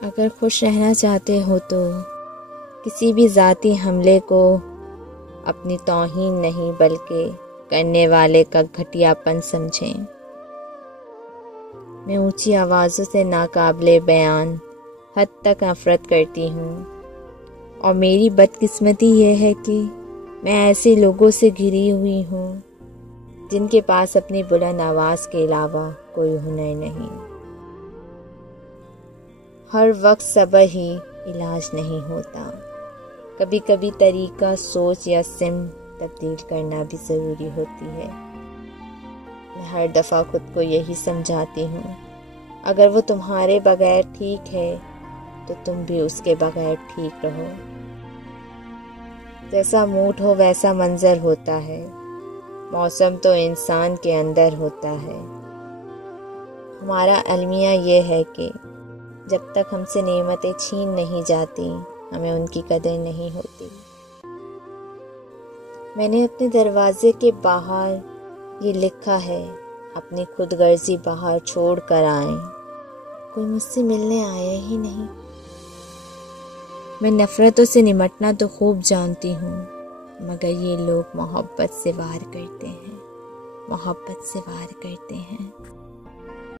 अगर खुश रहना चाहते हो तो किसी भी ज़ाती हमले को अपनी तौहीन नहीं बल्कि करने वाले का घटियापन समझें। मैं ऊंची आवाज़ों से नाकाबिले बयान हद तक नफरत करती हूँ और मेरी बदकिस्मती ये है कि मैं ऐसे लोगों से घिरी हुई हूँ जिनके पास अपनी बुलंद आवाज़ के अलावा कोई हुनर नहीं। हर वक्त सब्र ही इलाज नहीं होता, कभी कभी तरीका, सोच या सिम तब्दील करना भी ज़रूरी होती है। मैं हर दफ़ा खुद को यही समझाती हूँ, अगर वो तुम्हारे बगैर ठीक है तो तुम भी उसके बगैर ठीक रहो। जैसा मूड हो वैसा मंजर होता है, मौसम तो इंसान के अंदर होता है। हमारा अलमिया ये है कि जब तक हमसे नेमतें छीन नहीं जाती हमें उनकी कदर नहीं होती। मैंने अपने दरवाजे के बाहर ये लिखा है, अपनी खुदगर्जी बाहर छोड़ कर आए, कोई मुझसे मिलने आया ही नहीं। मैं नफ़रतों से निमटना तो खूब जानती हूँ, मगर ये लोग मोहब्बत से वार करते हैं, मोहब्बत से वार करते हैं।